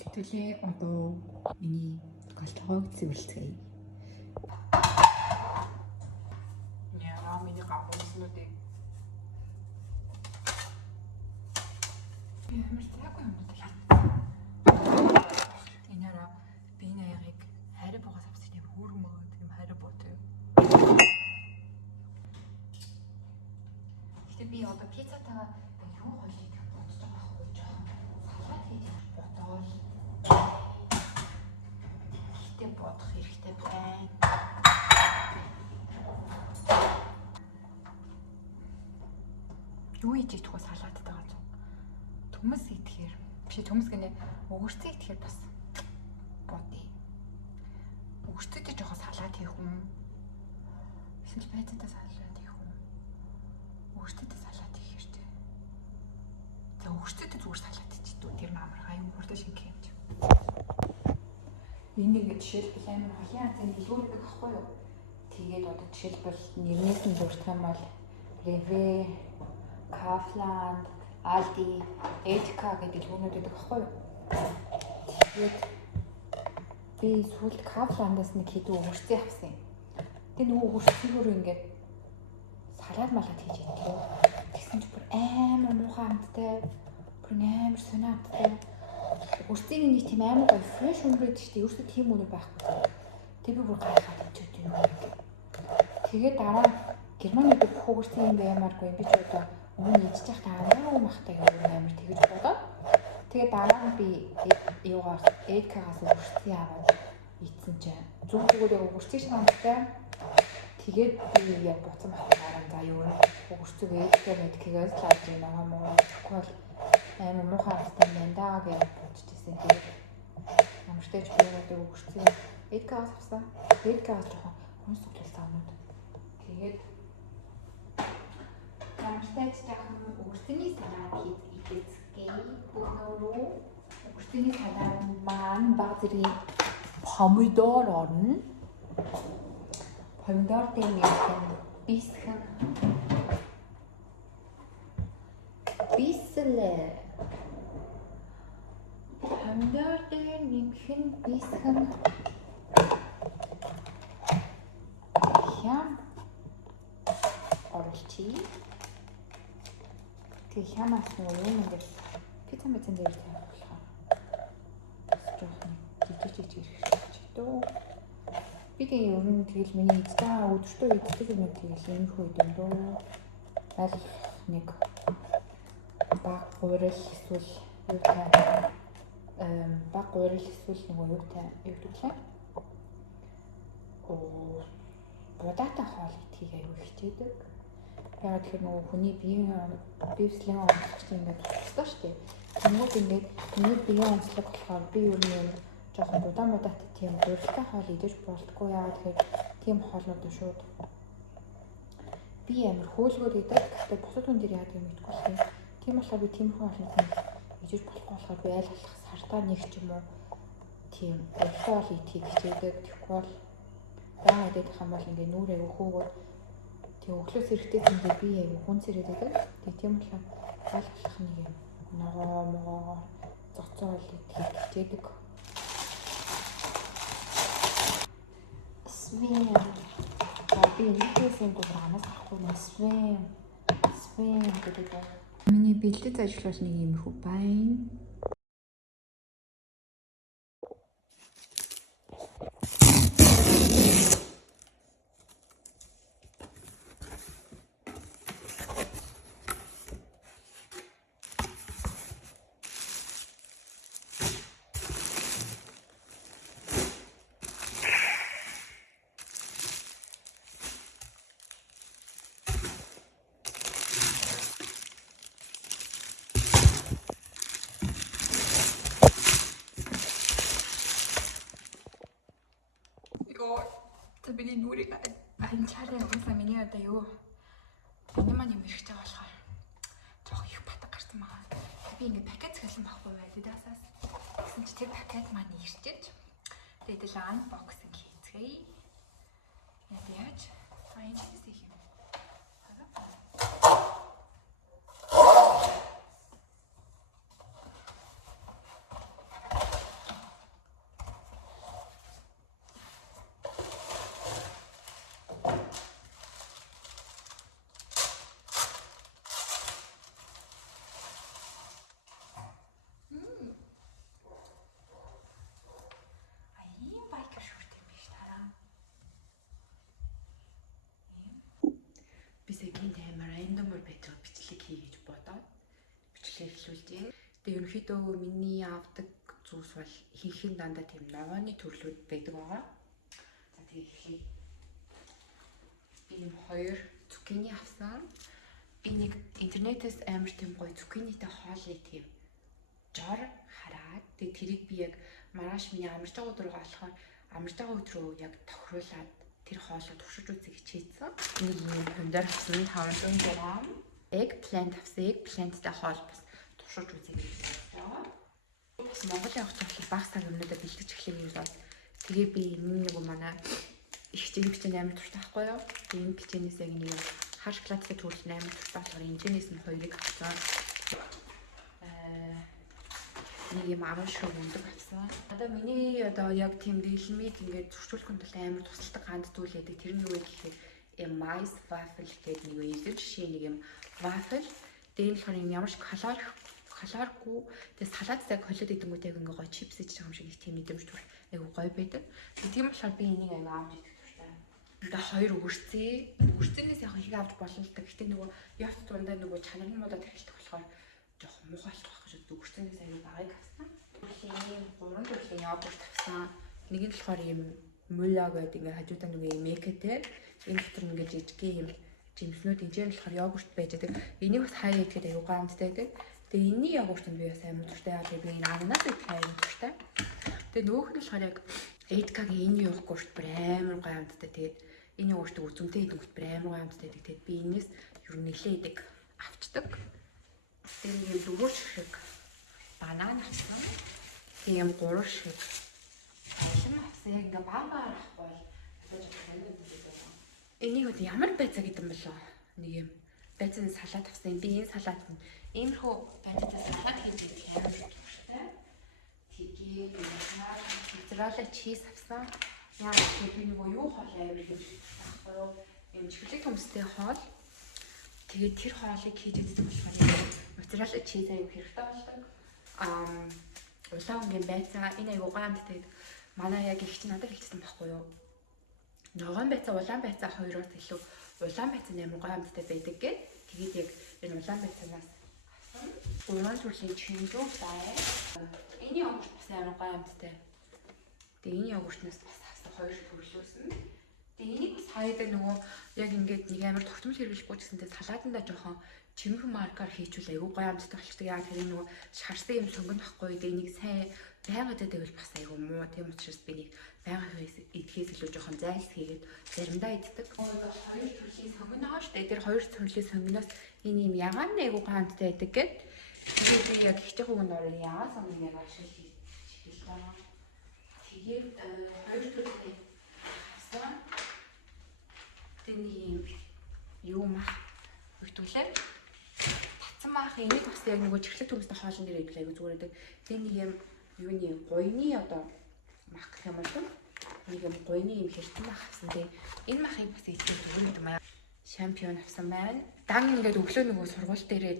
Тэгтэлээ одоо миний голтгойг цэвэрлэцгээе. Яа, миний гавхснуудыг ямар цагаан юм бэ? Энэра би наягийг хайр богоос авсан юм хөрмөө тийм хайр бот. Гэтэ би одоо пиццатаа юу хойлыг бодож байгаа байхгүй жоохон салат хийж бодоол. Гэтэ бодох хэрэгтэй байна. Юу хийж идэх вэ салаттайгаа зү? Төмөс идэхээр биш төмөс гэнэ өгөрцөө идэхээр бас бодъё. Өгөрцөөтэй жоохон салат хийх юм. Эсвэл байцаатай салат хийх юм. Өгөрцөөтэй салат хийх хэрэгтэй. За өгөрцөөтэй зүгээр салат хийчихдэг. Тэр амар хаяг хурдан шингэх юм чи. Энэ нэг жишээлбэл амар холийн азийн дэлгүүрүүд гэхгүй юу? Тэгээд одоо жишээлбэл нэрнээс нь дурдах юм бол Rewe, Kaufland, Aldi, Edeka гэдэг дэлгүүрүүд гэхгүй юу? Тэгээд би сүүлд Kaufland-аас нэг хэдэн өгөрцөө авсан юм. Тэгээд нөгөө өгөрцөөр ингээд салаад малаад хийж идэв. Тэгсэн чинь бүр амар муухай амттай, бүр амар сонио амттай. Өгөрцөний нэг тийм амар гоё фрэш өнгөрөөд штий. Ерөөсөө тийм өнөр байхгүй. Тэг би бүр гайхаад очиж юм. Тэгээд дараа Германы бүх өгөрцөө юм баймааргүй. Би ч одоо өмнө ичж байхдаа амар махтай гэх амар тэгэж бодоод. Тэгээд дараа нь би юугаар Edeka-гаас өгөрцөө аваад ийдсэн чинь зүг зүгээр өгөрцөө шиг амттай. Тэгээд би яг буцсан багтаараа за юу өгөрцөө Edeka-гээс лааж байгаа мó. Тэгвэл амар муухай амттай байна даа гэж бодчихсон. Тэгээд амартай ч би одоо өгөрцөө Edeka-гаас авсан. Edeka-гаас жоохон хүнс төлсөн онод. Тэгээд амартай ч жоохон өгөрцөний салат хийцгээе. Бүгнөрөө өгөрцөний салат маань баг зэрэг помидор орно. Помидор дээр бисхэн бислэ помидор дээр нэмхэн бисхэн хям оруулчих. Тэг хямаас нэг юм ингээд пицца мэцэн дээр тавих болохоор жоохон жижиг хэрэгтэй дөө. Би тэгээ ер нь тэгэл миний эцэг өдөртөө идэх юм тэгэл энэ хүү идэв дөө. Аль нэг баг гурил эсвэл юу та баг гурил эсвэл нэг юу та юу гэвэл бодаатай хоол идэхийг аюу хичээдэг. Яг тэгэхээр нөгөө хүний биеийн бивслийн онцлогч ингээд тусдаг шүү дээ. Тэнгүүд ингээд миний биеийн онцлог болохоор би юу нэг жоохон будаатай тийм гурилтай хоол идэж болтгүй яа тэгэхээр тийм хоолнууд шууд би амар хөөлгөөд идэг. Гэхдээ бусад хүн дээр яадаг юм гэдэггүй л тийм. Тийм болохоор би тийм хоолнууд идэж болохгүй болохоор би айл болох сартаа нэг ч юм уу тийм гурилтай хоол идэхийг хичээдэг. Тэгэхгүй бол баа идэх юм бол ингээд нүрээ өөхөөгөө тэг өглөөс эрэхтэй зэндээ би аяг хүн цэрэд байдаг. Тэг тийм болохоор айл болох нэг юм ногоо цоцоо идэхийг хичээдэг. Свен. Би нэгсэн дугаараас авахгүй нэ свен гэдэг. Миний бэлтгэж ажиллаж нэг юм хөө байна. Тэ миний нүрийг анчаараа уусаа миний одоо юу энэ маань юм хэрэгтэй болохоор жоох их батг гарсан байгаа. Би ингээ пакет захиалсан байхгүй байлээ даасаас. Тэгсэн чи тэр пакет маань ирчиж тэгээд л анбоксинг хийцгээе. Яаж файнс хийх юм. ерөнхийдөө миний авдаг зүйлс бол хийхин дандаа тийм ногооны төрлүүд байдаг байгаа. За тэгээ эхлэе. Би юм 2 цукини авсан. Би нэг интернетээс амар тийм гоё цукинитэй хоолыг тийм жор хараад тэгээ тэрийг би яг маргааш миний амарч байгаа өдрөө болохоор амарч байгаа өдрөө яг тохируулаад тэр хоолыг туршиж үзэх хичээсэн. Нэг юм помидор авсан 500 г. Eggplant авсан. Eggplant-тай хоол бас туршиж үзэх хичээсэн. Бас Монгол явах цагт баг цаг өмнөдөө бэлтгэж эхлэх юм бол тэгээ би нэг манай их хичээл амар туртай байхгүй юу? Энэ хичээнээс яг нэг хар шоколадтай төрөл амар туртай болохоор энэчнээс нь 2-ыг авсан. Нэг юм 10 ширхэг өндөг авсан. Одоо миний яг тийм дэлмийг ингээд зурчуулахын тулд амар тусалдаг ганц зүйл байдаг. Тэр нь юу вэ гэхээр mais waffle гэдэг нэг юм жишээ нэг юм waffle. Дээр нь болохоор ямар ч калоргүй тэгээ салааттай колод идэнгүүт яг ингээ гоё чипс хийж байгаа юм шиг нэг тийм мэдрэмж төр айгу гоё байдаг. Тийм болохоор би энийг айгу авч идэх туфтаа. Ингээ 2 өгөрцөө. Өгөрцөнөөс яг их авч болно л да. Гэтэ нөгөө явц дундаа нөгөө чанарын муудад эхэлдэг болохоор жоохон муухай болчих واخ гэж өгөрцөнөөс айгу багыг авсан. Ийм 3 төрлийн йогурт авсан. Нэг нь болохоор ийм мула гэдэг ингээ хажуудаа нөгөө мекэтэй. Энэ дотор ингээ жижиг юм жимснүүд энэ нь болохоор йогурт байж байгаа. Энийг бас хаяа идэхэд айгу гаамттай байдаг. Тэгээ энэний йогуртанд би бас амар дуртай яа би энэ ананас идэх амар дуртай. Тэгээ нөгөөх нь болохоор яг Эдкагийн энэ йогурт амар гайхамттай. Тэгээд энэ йогурт үзүмтэй идэнгүүт амар гайхамттай. Тэгээд би энэс ер нь нэлээд идэг авчдаг. Тэгээд нэг 4 ширхэг банан авсан. Тэгээд юм 3 ширхэг алим авсан. Яг ингээ баамаар авахгүй бол энийг ямар байцаа гэдэг юм болоо. Нэг юм байцааны салат авсан. Би энэ салат нь иймэрхүү байцаа салат хийж амар дуртай. Тэгээд моцарелла чиз авсан. Яа гэвэл би нөгөө юу хоол амар хийж байхгүй юу? Юм чихлэг төмстэй хоол. Тэгээд тэр хоолыг хийж идэх болохоор моцарелла чиз аяг хэрэгтэй болдог. Улаангийн байцаа энэ аяг угаамттай. Манай яг их чинь надад хэлсэн байхгүй юу? Ногоон байцаа, улаан байцаа хоёроос илүү улаан байцаа амар гайхамттай байдаг гэд. Тэгээд яг энэ улаан байцаанаас авсан. 3 төрлийн чинжүү бай. Энэ йогурт бас амар гайхамттай. Тэгээд энэ йогуртнаас бас авсан 2 төрлөөсөн. Тэгээд энийг бас хаяада нөгөө яг ингээд нэг амар тогтмол хэрэглэхгүй ч гэсэнтэй салаатандаа жоохон чимхэн маркаар хийчихвэл айгүй гайхамттай болчихдог. Яг тэр нөгөө шарсан юм сонгоно байхгүй. Тэгээд энийг сайн байгаад байвал бас айгүй муу. Тийм учраас би нэг байгаан идэхээс илүү жоохон зайлс хийгээд заримдаа иддэг. 2 төрлийн сонгоно штэ. Тэр 2 төрлийн сонгоноос энэ юм ягаан айгүй гайхамттай байдаг гэд. Тэгээд би яг ихтэй хүүн орны ягаан сонгоныг яг ашиглаж хийлээ. Тэгээд 2 төрлийн авсан. Тэний юу мах өгтүүлээ. Татсан мах энийг бас яг нөгөө чихлэг төмстэй хоолн дээр идэв айгу зүгээр байдаг. Тэний юм юуны гойны одоо мах гэх юм бол нэг юм гойны юм хэрхэн мах авсан тий. Энэ махыг бас идэх юм юм аа. Шампион авсан байна. Дан ингээд өглөө нөгөө сургууль дээрээ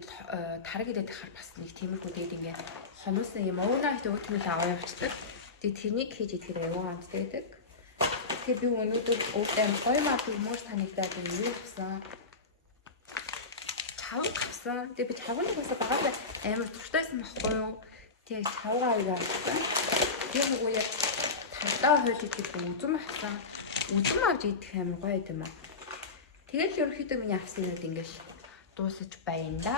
тараг идэх хахаар бас нэг тиймэрхүү тэгээд ингээд хонуусан юм overnight oatmeal аваа явчихдаг. Тэгээд тэрнийг хийж идэхээр айгу амттай байдаг. Тэгээд би өнөөдөр өвдөн гоё мах хүмүүс танигдаад юм авсан. Чавг авсан. Тэгээд би чавгыг бас багаар амар туртайсан байхгүй юу? Тэгээд чавгаа авсан. Тэгээд нөгөө яг тардаа хойл идэх үзэм авсан. Үзэм авч идэх амар гоё юм аа. Тэгэл ерөнхийдөө миний авсан юмуд ингээл дуусаж байна да.